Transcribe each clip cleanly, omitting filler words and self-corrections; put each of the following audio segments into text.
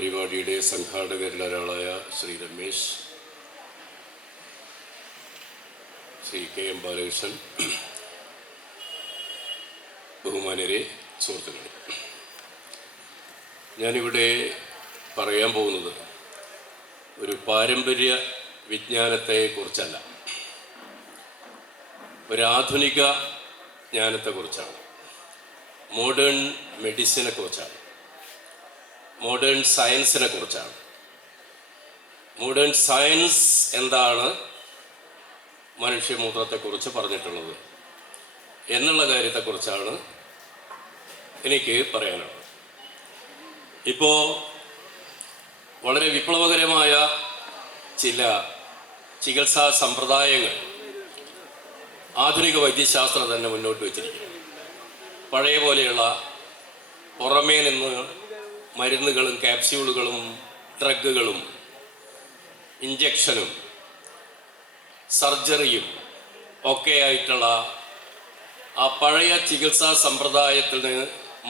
പരിപാടിയുടെ സംഘാടകരിൽ ഒരാളായ Shri Ramesh, Shri K M Balakrishnan, ബഹുമാന്യരെ, സുഹൃത്തുക്കളെ, ഞാനിവിടെ പറയാൻ പോകുന്നത് ഒരു പാരമ്പര്യ വിജ്ഞാനത്തെക്കുറിച്ചല്ല, ഒരാധുനിക ജ്ഞാനത്തെക്കുറിച്ചാണ്, മോഡേൺ മെഡിസിനെ കുറിച്ചാണ്, മോഡേൺ സയൻസിനെ കുറിച്ചാണ്. മോഡേൺ സയൻസ് എന്താണ് മനുഷ്യമൂത്രത്തെക്കുറിച്ച് പറഞ്ഞിട്ടുള്ളത് എന്നുള്ള കാര്യത്തെക്കുറിച്ചാണ് എനിക്ക് പറയാനുള്ളത്. ഇപ്പോൾ വളരെ വിപ്ലവകരമായ ചില ചികിത്സാ സമ്പ്രദായങ്ങൾ ആധുനിക വൈദ്യശാസ്ത്രം തന്നെ മുന്നോട്ട് വച്ചിരിക്കുന്നു. പഴയ പോലെയുള്ള പുറമേ നിന്ന് മരുന്നുകളും ക്യാപ്സ്യൂളുകളും ഡ്രഗുകളും ഇഞ്ചക്ഷനും സർജറിയും ഒക്കെ ആയിട്ടുള്ള ആ പഴയ ചികിത്സാ സമ്പ്രദായത്തിന്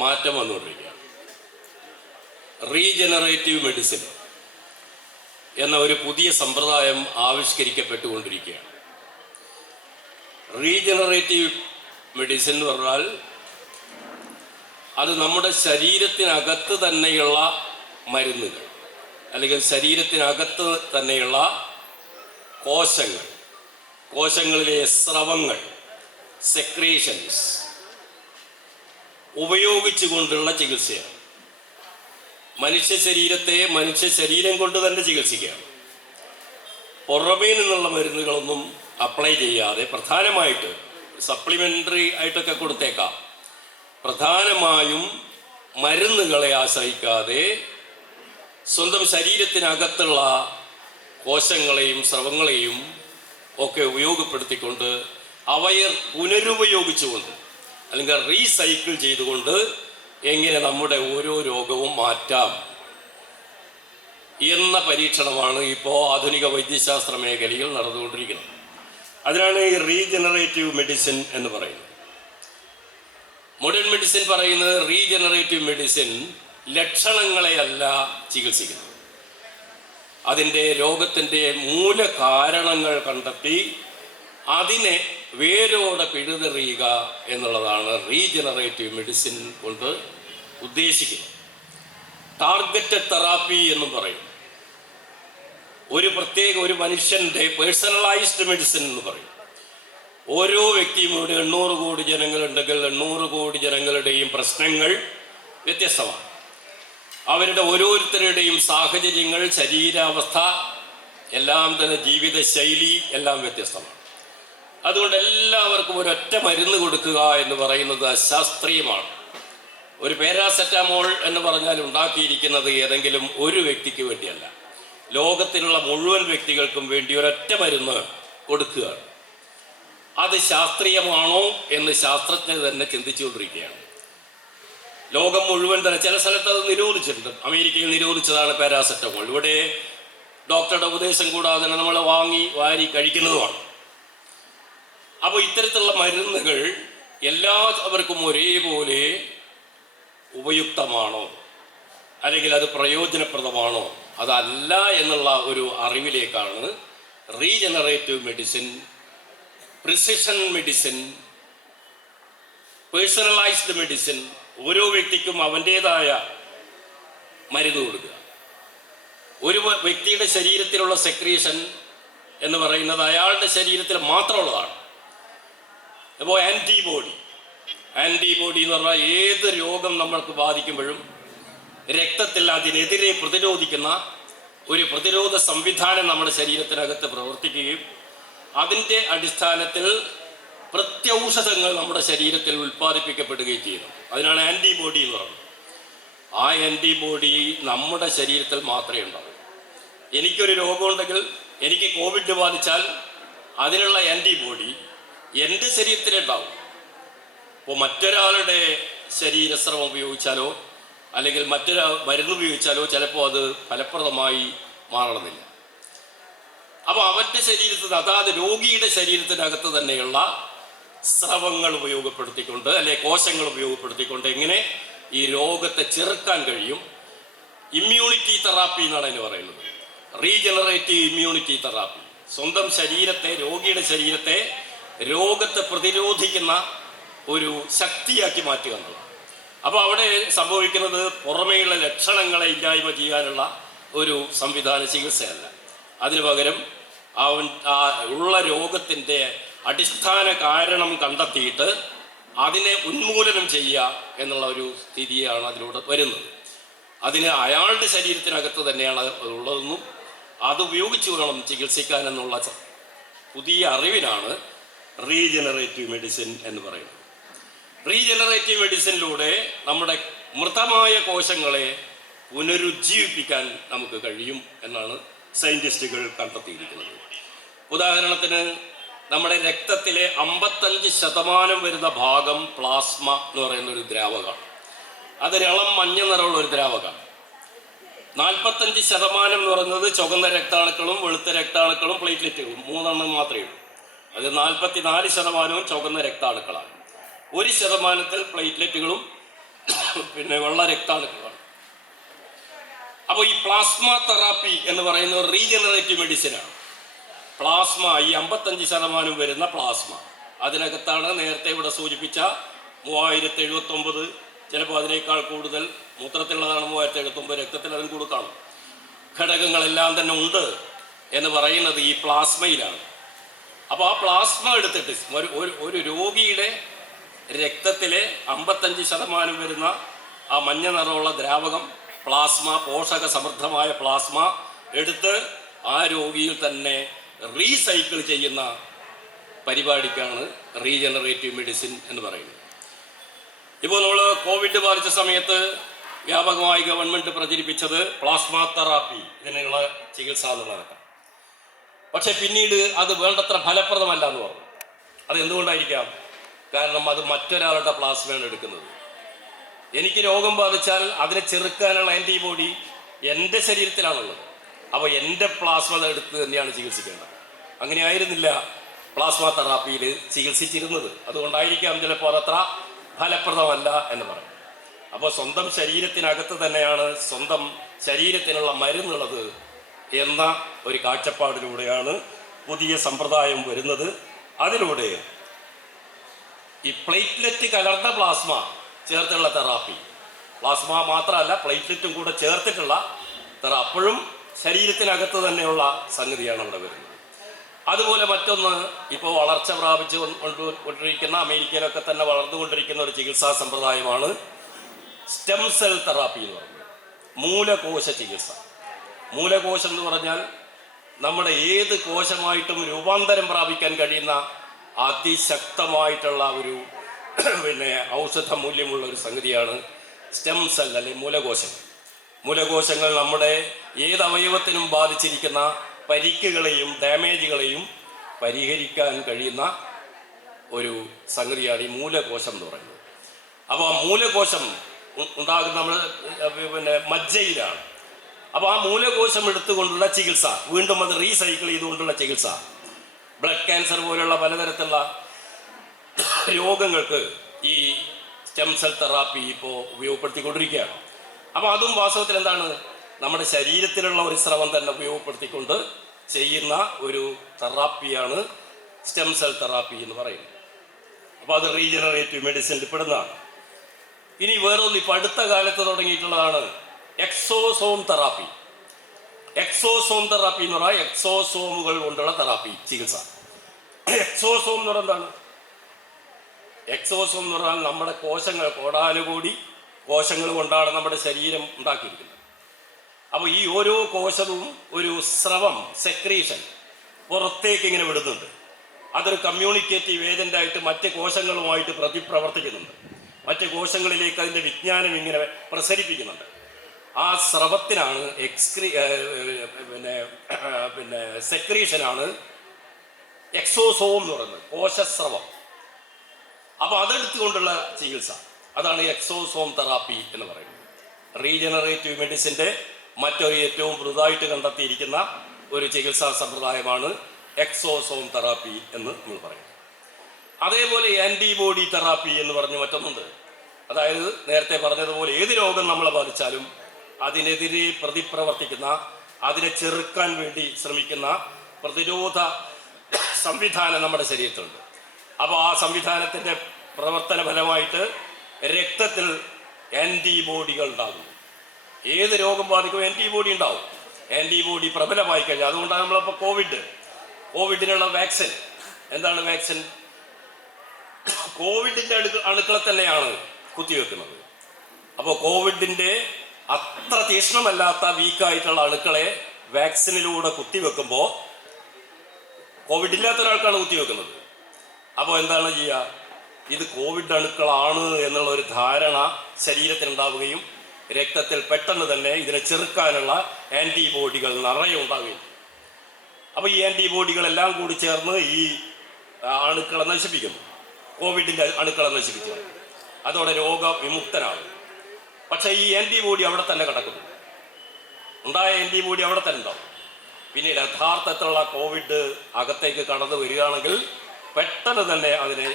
മാറ്റം വന്നുകൊണ്ടിരിക്കുകയാണ്. റീജനറേറ്റീവ് മെഡിസിൻ എന്ന ഒരു പുതിയ സമ്പ്രദായം ആവിഷ്കരിക്കപ്പെട്ടുകൊണ്ടിരിക്കുകയാണ്. റീജനറേറ്റീവ് മെഡിസിൻ എന്ന് പറഞ്ഞാൽ അത് നമ്മുടെ ശരീരത്തിനകത്ത് തന്നെയുള്ള മരുന്നുകൾ, അല്ലെങ്കിൽ ശരീരത്തിനകത്ത് തന്നെയുള്ള കോശങ്ങൾ, കോശങ്ങളിലെ സ്രവങ്ങൾ, സെക്രീഷൻസ് ഉപയോഗിച്ചുകൊണ്ടുള്ള ചികിത്സയാണ്. മനുഷ്യ ശരീരത്തെ മനുഷ്യ ശരീരം കൊണ്ട് തന്നെ ചികിത്സിക്കുകയാണ്. പുറമേ നിന്നുള്ള മരുന്നുകളൊന്നും അപ്ലൈ ചെയ്യാതെ, പ്രധാനമായിട്ട് സപ്ലിമെൻ്ററി ആയിട്ടൊക്കെ കൊടുത്തേക്കാം, പ്രധാനമായും മരുന്നുകളെ ആശ്രയിക്കാതെ സ്വന്തം ശരീരത്തിനകത്തുള്ള കോശങ്ങളെയും സ്രവങ്ങളെയും ഒക്കെ ഉപയോഗപ്പെടുത്തിക്കൊണ്ട് അവയെ പുനരുപയോഗിച്ചുകൊണ്ട്, അല്ലെങ്കിൽ റീസൈക്കിൾ ചെയ്തുകൊണ്ട് എങ്ങനെ നമ്മുടെ ഓരോ രോഗവും മാറ്റാം എന്ന പരീക്ഷണമാണ് ഇപ്പോൾ ആധുനിക വൈദ്യശാസ്ത്ര മേഖലയിൽ നടന്നുകൊണ്ടിരിക്കുന്നത്. അതിനാണ് ഈ റീജനറേറ്റീവ് മെഡിസിൻ എന്ന് പറയുന്നത്. മോഡേൺ മെഡിസിൻ പറയുന്നത് റീജനറേറ്റീവ് മെഡിസിൻ ലക്ഷണങ്ങളെയല്ല ചികിത്സിക്കുന്നത്, അതിൻ്റെ രോഗത്തിൻ്റെ മൂലകാരണങ്ങൾ കണ്ടെത്തി അതിനെ വേരോടെ പിഴുതെറിയുക എന്നുള്ളതാണ് റീജനറേറ്റീവ് മെഡിസിൻ കൊണ്ട് ഉദ്ദേശിക്കുന്നത്. ടാർഗറ്റഡ് തെറാപ്പി എന്നും പറയും. ഒരു മനുഷ്യൻ്റെ പേഴ്സണലൈസ്ഡ് മെഡിസിൻ എന്ന് പറയും. ഓരോ വ്യക്തിയും, ഇവിടെ 800 കോടി ജനങ്ങളുണ്ടെങ്കിൽ 800 കോടി ജനങ്ങളുടെയും പ്രശ്നങ്ങൾ വ്യത്യസ്തമാണ്. അവരുടെ ഓരോരുത്തരുടെയും സാഹചര്യങ്ങൾ, ശരീരാവസ്ഥ, എല്ലാം തന്നെ ജീവിതശൈലി എല്ലാം വ്യത്യസ്തമാണ്. അതുകൊണ്ട് എല്ലാവർക്കും ഒരൊറ്റ മരുന്ന് കൊടുക്കുക എന്ന് പറയുന്നത് അശാസ്ത്രീയമാണ്. ഒരു പാരാസെറ്റാമോൾ എന്ന് പറഞ്ഞാൽ ഉണ്ടാക്കിയിരിക്കുന്നത് ഏതെങ്കിലും ഒരു വ്യക്തിക്ക് വേണ്ടിയല്ല, ലോകത്തിലുള്ള മുഴുവൻ വ്യക്തികൾക്കും വേണ്ടി ഒരൊറ്റ മരുന്ന് കൊടുക്കുകയാണ്. അത് ശാസ്ത്രീയമാണോ എന്ന് ശാസ്ത്രജ്ഞർ തന്നെ ചിന്തിച്ചുകൊണ്ടിരിക്കുകയാണ്. ലോകം മുഴുവൻ തന്നെ, ചില സ്ഥലത്ത് അത് നിരോധിച്ചിട്ടുണ്ട്. അമേരിക്കയിൽ നിരോധിച്ചതാണ് പാരാസെറ്റമോൾ. ഇവിടെ ഡോക്ടറുടെ ഉപദേശം കൂടാതെ നമ്മൾ വാരി കഴിക്കുന്നതുമാണ്. അപ്പോൾ ഇത്തരത്തിലുള്ള മരുന്നുകൾ എല്ലാവർക്കും ഒരേപോലെ ഉപയുക്തമാണോ, അല്ലെങ്കിൽ അത് പ്രയോജനപ്രദമാണോ, അതല്ല എന്നുള്ള ഒരു അറിവിലേക്കാണ് regenerative medicine, precision medicine, personalised medicine, ഓരോ വ്യക്തിക്കും അവൻ്റേതായ മരുന്ന് കൊടുക്കുക. ഒരു വ്യക്തിയുടെ ശരീരത്തിലുള്ള സെക്രീഷൻ എന്ന് പറയുന്നത് അയാളുടെ ശരീരത്തിൽ മാത്രമുള്ളതാണ്. അപ്പോൾ ആൻറ്റിബോഡി എന്ന് പറഞ്ഞാൽ ഏത് രോഗം നമ്മൾക്ക് ബാധിക്കുമ്പോഴും രക്തത്തിൽ അതിനെതിരെ പ്രതിരോധിക്കുന്ന ഒരു പ്രതിരോധ സംവിധാനം നമ്മുടെ ശരീരത്തിനകത്ത് പ്രവർത്തിക്കുകയും അതിൻ്റെ അടിസ്ഥാനത്തിൽ പ്രത്യൗഷധങ്ങൾ നമ്മുടെ ശരീരത്തിൽ ഉൽപ്പാദിപ്പിക്കപ്പെടുകയും ചെയ്യുന്നു. അതിനാണ് ആൻറ്റിബോഡി എന്ന് പറയുന്നത്. ആ ആൻറ്റിബോഡി നമ്മുടെ ശരീരത്തിൽ മാത്രമേ ഉണ്ടാവൂ. എനിക്കൊരു രോഗമുണ്ടെങ്കിൽ, എനിക്ക് കോവിഡ് ബാധിച്ചാൽ അതിനുള്ള ആൻറ്റിബോഡി എൻ്റെ ശരീരത്തിലുണ്ടാവും. അപ്പോൾ മറ്റൊരാളുടെ ശരീരസ്രവം ഉപയോഗിച്ചാലോ അല്ലെങ്കിൽ മറ്റൊരു മരുന്ന് ഉപയോഗിച്ചാലോ ചിലപ്പോൾ അത് ഫലപ്രദമായി മാറണമെന്നില്ല. അപ്പോൾ അവൻ്റെ ശരീരത്തിൽ, അതാത് രോഗിയുടെ ശരീരത്തിനകത്ത് തന്നെയുള്ള സ്രവങ്ങൾ ഉപയോഗപ്പെടുത്തിക്കൊണ്ട്, അല്ലെ കോശങ്ങൾ ഉപയോഗപ്പെടുത്തിക്കൊണ്ട് എങ്ങനെ ഈ രോഗത്തെ ചെറുക്കാൻ കഴിയും, ഇമ്മ്യൂണിറ്റി തെറാപ്പി എന്നാണ് അതിന് പറയുന്നത്. Regenerative immunity therapy. സ്വന്തം ശരീരത്തെ, രോഗിയുടെ ശരീരത്തെ രോഗത്തെ പ്രതിരോധിക്കുന്ന ഒരു ശക്തിയാക്കി മാറ്റുക എന്നുള്ളത്. അപ്പോൾ അവിടെ സംഭവിക്കുന്നത് പുറമേയുള്ള ലക്ഷണങ്ങളെ ഇല്ലായ്മ ചെയ്യാനുള്ള ഒരു സംവിധാന ചികിത്സയല്ല. അതിനു പകരം ഉള്ള രോഗത്തിൻ്റെ അടിസ്ഥാന കാരണം കണ്ടെത്തിയിട്ട് അതിനെ ഉന്മൂലനം ചെയ്യുക എന്നുള്ള ഒരു സ്ഥിതിയാണ് അതിലൂടെ വരുന്നത്. അതിന് അയാളുടെ ശരീരത്തിനകത്ത് തന്നെയാണ് ഉള്ളതെന്നും അതുപയോഗിച്ച് വേണം ചികിത്സിക്കാൻ എന്നുള്ള പുതിയ അറിവിനാണ് റീജനറേറ്റീവ് മെഡിസിൻ എന്ന് പറയുന്നത്. റീജനറേറ്റീവ് മെഡിസിനിലൂടെ നമ്മുടെ മൃതമായ കോശങ്ങളെ പുനരുജ്ജീവിപ്പിക്കാൻ നമുക്ക് കഴിയും എന്നാണ് സയൻറ്റിസ്റ്റുകൾ കണ്ടെത്തിയിരിക്കുന്നത്. ഉദാഹരണത്തിന് നമ്മുടെ രക്തത്തിലെ 55% വരുന്ന ഭാഗം പ്ലാസ്മ എന്ന് പറയുന്ന ഒരു ദ്രാവകമാണ്. അതൊരിളം മഞ്ഞ നിറമുള്ള ഒരു ദ്രാവകമാണ്. 45% എന്ന് പറയുന്നത് ചുവന്ന രക്താണുക്കളും വെളുത്ത രക്താണുക്കളും പ്ലേറ്റ്ലെറ്റുകളും 3 മാത്രമേ ഉള്ളൂ. അത് 44% ചുവന്ന രക്താണുക്കളാണ്. 1% പ്ലേറ്റ്ലെറ്റുകളും പിന്നെ വെള്ള രക്താണുക്കളാണ്. അപ്പോൾ ഈ പ്ലാസ്മ തെറാപ്പി എന്ന് പറയുന്ന റീജനറേറ്റീവ് മെഡിസിനാണ്. പ്ലാസ്മ, ഈ 55% വരുന്ന പ്ലാസ്മ, അതിനകത്താണ് നേരത്തെ ഇവിടെ സൂചിപ്പിച്ച 3079, ചിലപ്പോൾ അതിനേക്കാൾ കൂടുതൽ, മൂത്രത്തിലുള്ളതാണ് 3079, രക്തത്തിൽ അതിന് കൂടുതൽ കാണും. ഘടകങ്ങളെല്ലാം തന്നെ ഉണ്ട് എന്ന് പറയുന്നത് ഈ പ്ലാസ്മയിലാണ്. അപ്പോൾ ആ പ്ലാസ്മ എടുത്തിട്ട് ഒരു രോഗിയുടെ രക്തത്തിലെ 55% വരുന്ന ആ മഞ്ഞ നിറമുള്ള ദ്രാവകം പ്ലാസ്മ, പോഷക സമൃദ്ധമായ പ്ലാസ്മ എടുത്ത് ആ രോഗിയിൽ തന്നെ റീസൈക്കിൾ ചെയ്യുന്ന പരിപാടിക്കാണ് റീജനറേറ്റീവ് മെഡിസിൻ എന്ന് പറയുന്നത്. ഇപ്പോൾ നമ്മൾ കോവിഡ് ബാധിച്ച സമയത്ത് വ്യാപകമായി ഗവൺമെൻറ് പ്രചരിപ്പിച്ചത് പ്ലാസ്മ തെറാപ്പി, ഇതിനുള്ള ചികിത്സ എന്നുള്ളതാണ്. പക്ഷെ പിന്നീട് അത് വേണ്ടത്ര ഫലപ്രദമല്ല എന്ന് പറഞ്ഞു. അത് എന്തുകൊണ്ടായിരിക്കാം? കാരണം അത് മറ്റൊരാളുടെ പ്ലാസ്മയാണ് എടുക്കുന്നത്. എനിക്ക് രോഗം ബാധിച്ചാൽ അതിനെ ചെറുക്കാനുള്ള ആൻറ്റിബോഡി എൻ്റെ ശരീരത്തിലാണുള്ളത്. അപ്പോൾ എൻ്റെ പ്ലാസ്മ എടുത്ത് തന്നെയാണ് ചികിത്സിക്കേണ്ടത്. അങ്ങനെയായിരുന്നില്ല പ്ലാസ്മ തെറാപ്പിയിൽ ചികിത്സിച്ചിരുന്നത്. അതുകൊണ്ടായിരിക്കാം ചിലപ്പോൾ അതത്ര ഫലപ്രദമല്ല എന്ന് പറയും. അപ്പോൾ സ്വന്തം ശരീരത്തിനകത്ത് തന്നെയാണ് സ്വന്തം ശരീരത്തിനുള്ള മരുന്നുള്ളത് എന്ന ഒരു കാഴ്ചപ്പാടിലൂടെയാണ് പുതിയ സമ്പ്രദായം വരുന്നത്. അതിലൂടെ ഈ പ്ലേറ്റ്ലെറ്റ് കലർന്ന പ്ലാസ്മ ചേർത്തുള്ള തെറാപ്പി, പ്ലാസ്മ മാത്രമല്ല പ്ലേറ്റ്ലെറ്റും കൂടെ ചേർത്തിട്ടുള്ള അപ്പോഴും ശരീരത്തിനകത്ത് തന്നെയുള്ള സംഗതിയാണ് അവിടെ വരുന്നത്. അതുപോലെ മറ്റൊന്ന്, ഇപ്പോൾ വളർച്ച പ്രാപിച്ച് കൊണ്ടിരിക്കുന്ന, അമേരിക്കയിലൊക്കെ തന്നെ വളർന്നുകൊണ്ടിരിക്കുന്ന ഒരു ചികിത്സാ സമ്പ്രദായമാണ് സ്റ്റെം സെൽ തെറാപ്പി എന്ന് പറയുന്നത്. മൂലകോശ ചികിത്സ. മൂലകോശം എന്ന് പറഞ്ഞാൽ നമ്മുടെ ഏത് കോശമായിട്ടും രൂപാന്തരം പ്രാപിക്കാൻ കഴിയുന്ന അതിശക്തമായിട്ടുള്ള ഒരു ഔഷധ മൂല്യമുള്ള ഒരു സംഗതിയാണ് സ്റ്റെം സെൽ അല്ലെങ്കിൽ മൂലകോശം. മൂലകോശങ്ങൾ നമ്മുടെ ഏത് അവയവത്തിനും ബാധിച്ചിരിക്കുന്ന പരിക്കുകളെയും ഡാമേജുകളെയും പരിഹരിക്കാൻ കഴിയുന്ന ഒരു സംഗതിയാണ് ഈ മൂലകോശം എന്ന് പറയുന്നത്. അപ്പോൾ ആ മൂലകോശം ഉണ്ടാകുന്ന നമ്മൾ മജ്ജയിലാണ്. അപ്പോൾ ആ മൂലകോശം എടുത്തുകൊണ്ടുള്ള ചികിത്സ, വീണ്ടും അത് റീസൈക്കിൾ ചെയ്തുകൊണ്ടുള്ള ചികിത്സ, ബ്ലഡ് ക്യാൻസർ പോലുള്ള പലതരത്തിലുള്ള രോഗങ്ങൾക്ക് ഈ സ്റ്റെം സെൽ തെറാപ്പി ഇപ്പോൾ ഉപയോഗപ്പെടുത്തിക്കൊണ്ടിരിക്കുകയാണ്. അപ്പോൾ അതും വാസ്തവത്തിൽ എന്താണ്, നമ്മുടെ ശരീരത്തിലുള്ള ഒരു സ്രവം തന്നെ ഉപയോഗപ്പെടുത്തിക്കൊണ്ട് ചെയ്യുന്ന ഒരു തെറാപ്പിയാണ് സ്റ്റെം സെൽ തെറാപ്പി എന്ന് പറയുന്നത്. അപ്പോൾ അത് റീജനറേറ്റീവ് മെഡിസിനിൽ പെടുന്നതാണ്. ഇനി വേറൊന്ന് ഇപ്പോൾ അടുത്ത കാലത്ത് തുടങ്ങിയിട്ടുള്ളതാണ് എക്സോസോം തെറാപ്പി. എക്സോസോം തെറാപ്പി എന്ന് പറഞ്ഞാൽ എക്സോസോമുകൾ കൊണ്ടുള്ള തെറാപ്പി ചികിത്സ. എക്സോസോം എന്ന് പറഞ്ഞാൽ എന്താണ്? എക്സോസോം എന്ന് പറഞ്ഞാൽ നമ്മുടെ കോശങ്ങൾ, കോടാനുകൂടി കോശങ്ങൾ കൊണ്ടാണ് നമ്മുടെ ശരീരം ഉണ്ടാക്കിയിരിക്കുന്നത്. അപ്പോൾ ഈ ഓരോ കോശവും ഒരു സ്രവം, സെക്രീഷൻ പുറത്തേക്ക് ഇങ്ങനെ വിടുന്നുണ്ട്. അതൊരു കമ്മ്യൂണിക്കേറ്റീവ് ഏജൻ്റായിട്ട് മറ്റ് കോശങ്ങളുമായിട്ട് പ്രതിപ്രവർത്തിക്കുന്നുണ്ട്. മറ്റ് കോശങ്ങളിലേക്ക് അതിൻ്റെ വിജ്ഞാനം ഇങ്ങനെ പ്രസരിപ്പിക്കുന്നുണ്ട്. ആ സ്രവത്തിനാണ് സെക്രീഷനാണ് എക്സോസോം എന്ന് പറയുന്നത്, കോശസ്രവം. അപ്പോൾ അതെടുത്തുകൊണ്ടുള്ള ചികിത്സ, അതാണ് എക്സോസോം തെറാപ്പി എന്ന് പറയുന്നത്. റീജനറേറ്റീവ് മെഡിസിൻ്റെ മറ്റൊരു ഏറ്റവും പുതുതായിട്ട് കണ്ടെത്തിയിരിക്കുന്ന ഒരു ചികിത്സാ സമ്പ്രദായമാണ് എക്സോസോം തെറാപ്പി എന്ന് നമ്മൾ പറയുന്നത്. അതേപോലെ ആൻറ്റിബോഡി തെറാപ്പി എന്ന് പറഞ്ഞ് മറ്റൊന്നുണ്ട്. അതായത് നേരത്തെ പറഞ്ഞതുപോലെ ഏത് രോഗം നമ്മളെ ബാധിച്ചാലും അതിനെതിരെ പ്രതിപ്രവർത്തിക്കുന്ന, അതിനെ ചെറുക്കാൻ വേണ്ടി ശ്രമിക്കുന്ന പ്രതിരോധ സംവിധാനം നമ്മുടെ ശരീരത്തിലുണ്ട്. അപ്പോൾ ആ സംവിധാനത്തിൻ്റെ പ്രവർത്തന ഫലമായിട്ട് രക്തത്തിൽ ആൻറ്റിബോഡികൾ ഉണ്ടാകും. ഏത് രോഗം ബാധിക്കും ആൻറ്റിബോഡി ഉണ്ടാവും. ആൻറ്റിബോഡി പ്രബലമായി കഴിഞ്ഞാൽ, അതുകൊണ്ടാണ് നമ്മളിപ്പോൾ കോവിഡിനുള്ള വാക്സിൻ. എന്താണ് വാക്സിൻ? കോവിഡിൻ്റെ അണുക്കളെ തന്നെയാണ് കുത്തിവെക്കുന്നത്. അപ്പോൾ കോവിഡിൻ്റെ അത്ര തീക്ഷ്ണമല്ലാത്ത വീക്കായിട്ടുള്ള അണുക്കളെ വാക്സിനിലൂടെ കുത്തിവെക്കുമ്പോൾ കോവിഡ് ഇല്ലാത്ത ഒരാൾക്കാണ് കുത്തിവെക്കുന്നത്. അപ്പോൾ എന്താണ് ചെയ്യുക? ഇത് കോവിഡ് അണുക്കളാണ് എന്നുള്ള ഒരു ധാരണ ശരീരത്തിനുണ്ടാവുകയും രക്തത്തിൽ പെട്ടെന്ന് തന്നെ ഇതിനെ ചെറുക്കാനുള്ള ആൻറ്റിബോഡികൾ നിറയെ ഉണ്ടാവുകയും. അപ്പോൾ ഈ ആൻറ്റിബോഡികളെല്ലാം കൂടി ചേർന്ന് ഈ അണുക്കളെ നശിപ്പിക്കുന്നു. കോവിഡിൻ്റെ അണുക്കളെ നശിപ്പിച്ചു, അതോടെ രോഗവിമുക്തനാകും. പക്ഷേ ഈ ആൻറ്റിബോഡി അവിടെ തന്നെ കിടക്കുന്നു. ഉണ്ടായ ആൻറ്റിബോഡി അവിടെ തന്നെ ഉണ്ടാവും. പിന്നീട് യഥാർത്ഥത്തിലുള്ള കോവിഡ് അകത്തേക്ക് കടന്നു വരികയാണെങ്കിൽ പെട്ടെന്ന് തന്നെ അതിനെ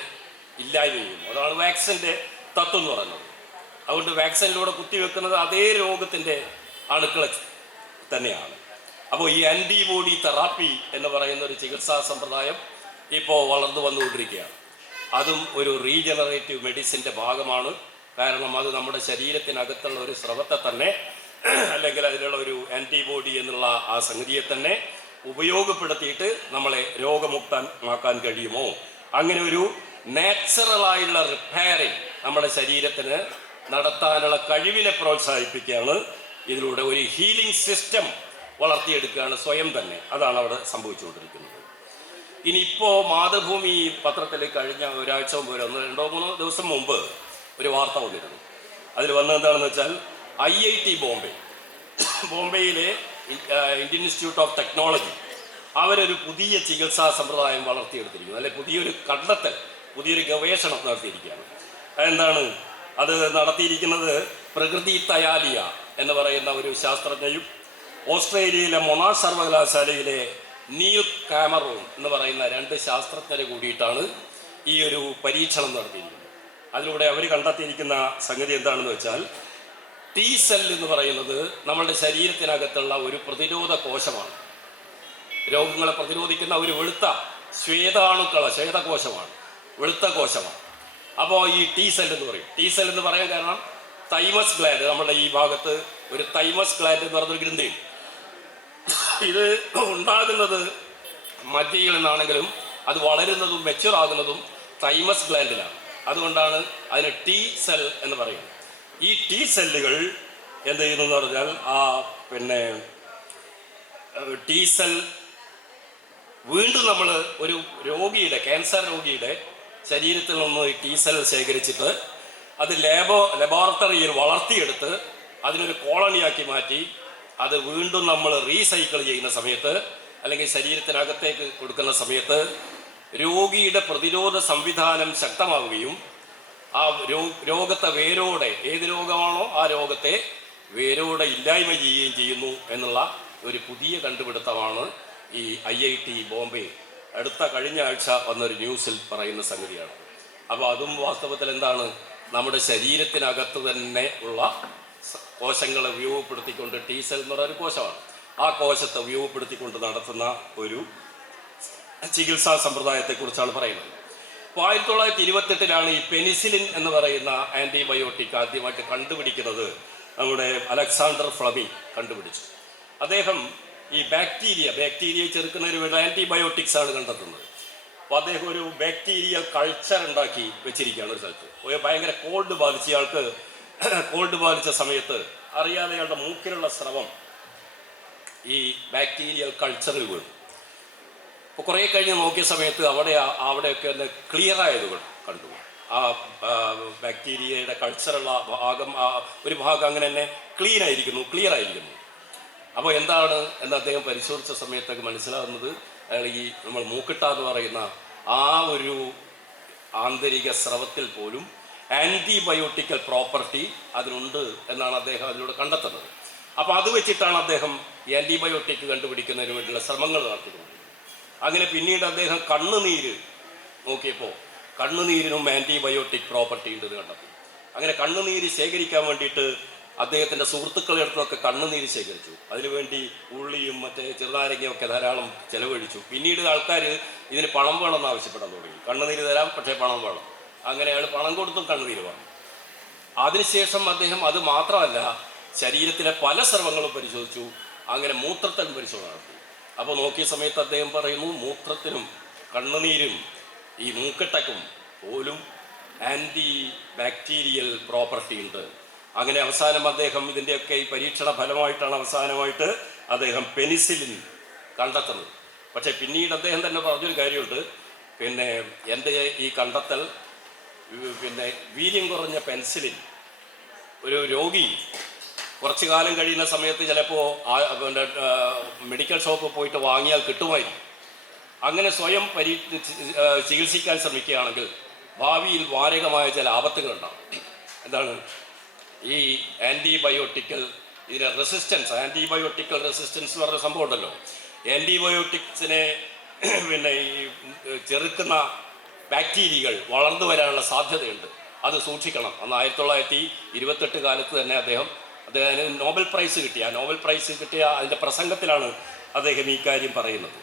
ഇല്ലായ്മ ചെയ്യുന്നു. അതാണ് വാക്സിൻ്റെ തത്വം എന്ന് പറയുന്നത്. അതുകൊണ്ട് വാക്സിനിലൂടെ കുത്തിവെക്കുന്നത് അതേ രോഗത്തിൻ്റെ അണുക്കളെ തന്നെയാണ്. അപ്പോൾ ഈ ആൻറ്റിബോഡി തെറാപ്പി എന്ന് പറയുന്ന ഒരു ചികിത്സാ സമ്പ്രദായം ഇപ്പോൾ വളർന്നു വന്നുകൊണ്ടിരിക്കുകയാണ്. അതും ഒരു റീജനറേറ്റീവ് മെഡിസിൻ്റെ ഭാഗമാണ്. കാരണം അത് നമ്മുടെ ശരീരത്തിനകത്തുള്ള ഒരു സ്രവത്തെ തന്നെ, അല്ലെങ്കിൽ അതിലുള്ള ഒരു ആൻറ്റിബോഡി എന്നുള്ള ആ സംഗതിയെ തന്നെ ഉപയോഗപ്പെടുത്തിയിട്ട് നമ്മളെ രോഗമുക്തമാക്കാൻ കഴിയുമോ? അങ്ങനെ ഒരു നാച്ചുറലായുള്ള റിപ്പയറിങ് നമ്മുടെ ശരീരത്തിന് നടത്താനുള്ള കഴിവിനെ പ്രോത്സാഹിപ്പിക്കുകയാണ്. ഇതിലൂടെ ഒരു ഹീലിംഗ് സിസ്റ്റം വളർത്തിയെടുക്കുകയാണ് സ്വയം തന്നെ. അതാണ് അവിടെ സംഭവിച്ചുകൊണ്ടിരിക്കുന്നത്. ഇനിയിപ്പോൾ മാതൃഭൂമി പത്രത്തിൽ കഴിഞ്ഞ ഒരാഴ്ച മുമ്പ്, 2-3 ദിവസം മുമ്പ് ഒരു വാർത്ത വന്നിരുന്നു. അതിൽ വന്നതെന്താണെന്ന് വെച്ചാൽ IIT ബോംബെയിലെ ഇന്ത്യൻ ഇൻസ്റ്റിറ്റ്യൂട്ട് ഓഫ് ടെക്നോളജി അവരൊരു പുതിയ ചികിത്സാ സമ്പ്രദായം വളർത്തിയെടുത്തിരിക്കുന്നു. അല്ലെ, പുതിയൊരു കണ്ടെത്തൽ, പുതിയൊരു ഗവേഷണം നടത്തിയിരിക്കുകയാണ്. അതെന്താണ്? അത് നടത്തിയിരിക്കുന്നത് പ്രകൃതി തയാലിയ എന്ന് പറയുന്ന ഒരു ശാസ്ത്രജ്ഞയും ഓസ്ട്രേലിയയിലെ മൊണാഷ് സർവകലാശാലയിലെ നീൽ കാമറൂൺ എന്ന് പറയുന്ന 2 ശാസ്ത്രജ്ഞരെ കൂടിയിട്ടാണ് ഈ ഒരു പരീക്ഷണം നടത്തിയിരിക്കുന്നത്. അതിലൂടെ അവർ കണ്ടെത്തിയിരിക്കുന്ന സംഗതി എന്താണെന്ന് വെച്ചാൽ, T സെൽ എന്ന് പറയുന്നത് നമ്മളുടെ ശരീരത്തിനകത്തുള്ള ഒരു പ്രതിരോധ കോശമാണ്. രോഗങ്ങളെ പ്രതിരോധിക്കുന്ന ഒരു വെളുത്ത ശ്വേതകോശമാണ്, വെളുത്ത കോശമാണ്. അപ്പോൾ ഈ T സെൽ എന്ന് പറയും. T സെൽ എന്ന് പറയാൻ കാരണം തൈമസ് ഗ്ലാൻഡ്, നമ്മുടെ ഈ ഭാഗത്ത് ഒരു തൈമസ് ഗ്ലാൻഡ് എന്ന് പറയുന്നൊരു ഗ്രന്ഥിയുണ്ട്. ഇത് ഉണ്ടാകുന്നത് മജ്ജയിൽ നിന്നാണെങ്കിലും അത് വളരുന്നതും മെച്യൂർ ആകുന്നതും തൈമസ് ഗ്ലാൻഡിലാണ്. അതുകൊണ്ടാണ് അതിന് T സെൽ എന്ന് പറയുന്നത്. ഈ T സെല്ലുകൾ എന്ത് ചെയ്യുന്നു എന്ന് പറഞ്ഞാൽ, T സെൽ വീണ്ടും നമ്മൾ ഒരു രോഗിയുടെ, ക്യാൻസർ രോഗിയുടെ ശരീരത്തിൽ നിന്ന് T സെൽ ശേഖരിച്ചിട്ട് അത് ലബോറട്ടറിയിൽ വളർത്തിയെടുത്ത് അതിനൊരു കോളനിയാക്കി മാറ്റി അത് വീണ്ടും നമ്മൾ റീസൈക്കിൾ ചെയ്യുന്ന സമയത്ത്, അല്ലെങ്കിൽ ശരീരത്തിനകത്തേക്ക് കൊടുക്കുന്ന സമയത്ത് രോഗിയുടെ പ്രതിരോധ സംവിധാനം ശക്തമാവുകയും ആ രോഗത്തെ വേരോടെ, ഏത് രോഗമാണോ ആ രോഗത്തെ വേരോടെ ഇല്ലായ്മ ചെയ്യുകയും ചെയ്യുന്നു എന്നുള്ള ഒരു പുതിയ കണ്ടുപിടുത്തമാണ് ഈ IIT ബോംബെ കഴിഞ്ഞ ആഴ്ച വന്നൊരു ന്യൂസിൽ പറയുന്ന സംഗതിയാണ്. അപ്പോൾ അതും വാസ്തവത്തിൽ എന്താണ്, നമ്മുടെ ശരീരത്തിനകത്ത് തന്നെ ഉള്ള കോശങ്ങളെ ഉപയോഗപ്പെടുത്തിക്കൊണ്ട്, T സെൽ എന്ന് പറയുന്ന ഒരു കോശമാണ്, ആ കോശത്തെ ഉപയോഗപ്പെടുത്തിക്കൊണ്ട് നടത്തുന്ന ഒരു ചികിത്സാ സമ്പ്രദായത്തെക്കുറിച്ചാണ് പറയുന്നത്. അപ്പോൾ 1928 ഈ പെനിസിലിൻ എന്ന് പറയുന്ന ആൻറ്റിബയോട്ടിക് ആദ്യമായിട്ട് കണ്ടുപിടിക്കുന്നത് നമ്മുടെ അലക്സാണ്ടർ ഫ്ലമിംഗ് കണ്ടുപിടിച്ചു. അദ്ദേഹം ഈ ബാക്ടീരിയ ചെറുക്കുന്നതിന് വേണ്ടി ആൻറ്റിബയോട്ടിക്സ് ആണ് കണ്ടെത്തുന്നത്. അപ്പോൾ അദ്ദേഹം ഒരു ബാക്ടീരിയൽ കൾച്ചർ ഉണ്ടാക്കി വെച്ചിരിക്കുകയാണ് ഒരു സ്ഥലത്ത്. ഭയങ്കര കോൾഡ് ബാധിച്ച സമയത്ത് അറിയാതെ അയാളുടെ മൂക്കിലുള്ള സ്രവം ഈ ബാക്ടീരിയൽ കൾച്ചറിൽ വീണു. അപ്പോൾ കുറേ കഴിഞ്ഞ് നോക്കിയ സമയത്ത് അവിടെയൊക്കെ ഒന്ന് ക്ലിയർ ആയത് കണ്ടു. ആ ബാക്ടീരിയയുടെ കൾച്ചറുള്ള ഭാഗം, ഒരു ഭാഗം അങ്ങനെ തന്നെ ക്ലിയർ ആയിരിക്കുന്നു. അപ്പോൾ എന്താണ് എന്ന് അദ്ദേഹം പരിശോധിച്ച സമയത്തൊക്കെ മനസ്സിലാകുന്നത്, അയാൾ ഈ നമ്മൾ മൂക്കിട്ട എന്ന് പറയുന്ന ആ ഒരു ആന്തരിക സ്രവത്തിൽ പോലും ആൻറ്റിബയോട്ടിക്കൽ പ്രോപ്പർട്ടി അതിനുണ്ട് എന്നാണ് അദ്ദേഹം അതിലൂടെ കണ്ടെത്തുന്നത്. അപ്പോൾ അത് വെച്ചിട്ടാണ് അദ്ദേഹം ഈ ആൻറ്റിബയോട്ടിക് കണ്ടുപിടിക്കുന്നതിന് വേണ്ടിയുള്ള ശ്രമങ്ങൾ നടത്തിക്കൊണ്ടിരിക്കുന്നത്. അങ്ങനെ പിന്നീട് അദ്ദേഹം കണ്ണുനീര് നോക്കിയപ്പോൾ കണ്ണുനീരിനും ആൻറ്റിബയോട്ടിക് പ്രോപ്പർട്ടി ഉണ്ടെന്ന് കണ്ടെത്തി. അങ്ങനെ കണ്ണുനീര് ശേഖരിക്കാൻ വേണ്ടിയിട്ട് അദ്ദേഹത്തിൻ്റെ സുഹൃത്തുക്കളുടെ അടുത്തൊക്കെ കണ്ണുനീര് ശേഖരിച്ചു. അതിനുവേണ്ടി ഉള്ളിയും മറ്റേ ചെറുനാരങ്ങയും ഒക്കെ ധാരാളം ചെലവഴിച്ചു. പിന്നീട് ആൾക്കാർ ഇതിന് പണം വേണമെന്ന് ആവശ്യപ്പെടാൻ തുടങ്ങി. കണ്ണുനീര് തരാം, പക്ഷേ പണം വേണം. അങ്ങനെ അയാൾ പണം കൊടുത്തും കണ്ണുനീര് വേണം. അതിനുശേഷം അദ്ദേഹം അത് മാത്രമല്ല, ശരീരത്തിലെ പല സ്രവങ്ങളും പരിശോധിച്ചു. അങ്ങനെ മൂത്രത്തിനും പരിശോധന നടത്തി. അപ്പോൾ നോക്കിയ സമയത്ത് അദ്ദേഹം പറയുന്നു, മൂത്രത്തിനും കണ്ണുനീരും ഈ മൂക്കെട്ടക്കും പോലും ആൻറ്റി ബാക്ടീരിയൽ പ്രോപ്പർട്ടി ഉണ്ട്. അങ്ങനെ അവസാനം അദ്ദേഹം ഇതിൻ്റെയൊക്കെ ഈ പരീക്ഷണ ഫലമായിട്ടാണ് അവസാനമായിട്ട് അദ്ദേഹം പെനിസിലിൻ കണ്ടെത്തുന്നത്. പക്ഷേ പിന്നീട് അദ്ദേഹം തന്നെ പറഞ്ഞൊരു കാര്യമുണ്ട്, പിന്നെ എൻ്റെ ഈ കണ്ടെത്തൽ പിന്നെ വീര്യം കുറഞ്ഞ പെൻസിലിൻ ഒരു രോഗി കുറച്ചു കാലം കഴിയുന്ന സമയത്ത് ചിലപ്പോൾ പിന്നെ മെഡിക്കൽ ഷോപ്പിൽ പോയിട്ട് വാങ്ങിയാൽ കിട്ടുമായിരിക്കും. അങ്ങനെ സ്വയം ചികിത്സിക്കാൻ ശ്രമിക്കുകയാണെങ്കിൽ ഭാവിയിൽ മാരകമായ ചില ആപത്തുകളുണ്ടാകും. എന്താണ് ഈ ആൻറ്റിബയോട്ടിക്കൽ ഇതിന് റെസിസ്റ്റൻസ്, ആൻറ്റിബയോട്ടിക്കൽ റെസിസ്റ്റൻസ് എന്ന് പറഞ്ഞ സംഭവം ഉണ്ടല്ലോ. ആൻറ്റിബയോട്ടിക്സിനെ പിന്നെ ഈ ചെറുക്കുന്ന ബാക്ടീരിയകൾ വളർന്നു വരാനുള്ള സാധ്യതയുണ്ട്. അത് സൂക്ഷിക്കണം. അന്ന് 1928 കാലത്ത് തന്നെ അദ്ദേഹത്തിന് നോബൽ പ്രൈസ് കിട്ടിയ അതിൻ്റെ പ്രസംഗത്തിലാണ് അദ്ദേഹം ഈ കാര്യം പറയുന്നത്.